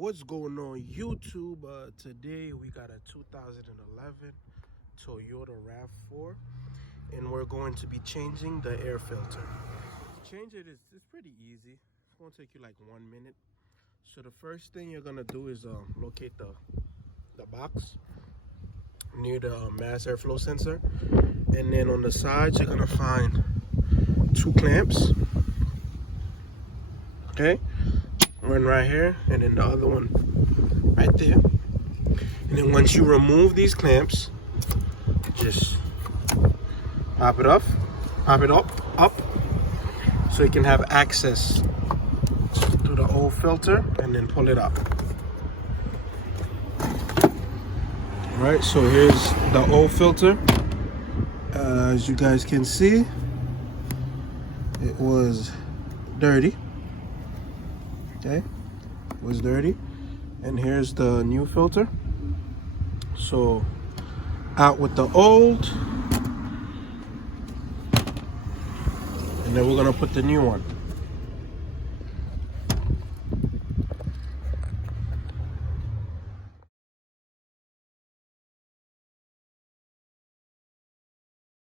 What's going on YouTube? Today we got a 2011 Toyota Rav4 and we're going to be changing the air filter. To change it, it's pretty easy. It's going to take you like 1 minute. So the first thing you're going to do is locate the box near the mass airflow sensor, and then on the sides you're going to find 2 clamps. Okay, one right here and then the other one right there. And then once you remove these clamps, just pop it up so you can have access to the old filter, and then pull it up. All right, so here's the old filter. As you guys can see, it was dirty. Okay, it was dirty. And here's the new filter. So out with the old, and then we're gonna put the new one.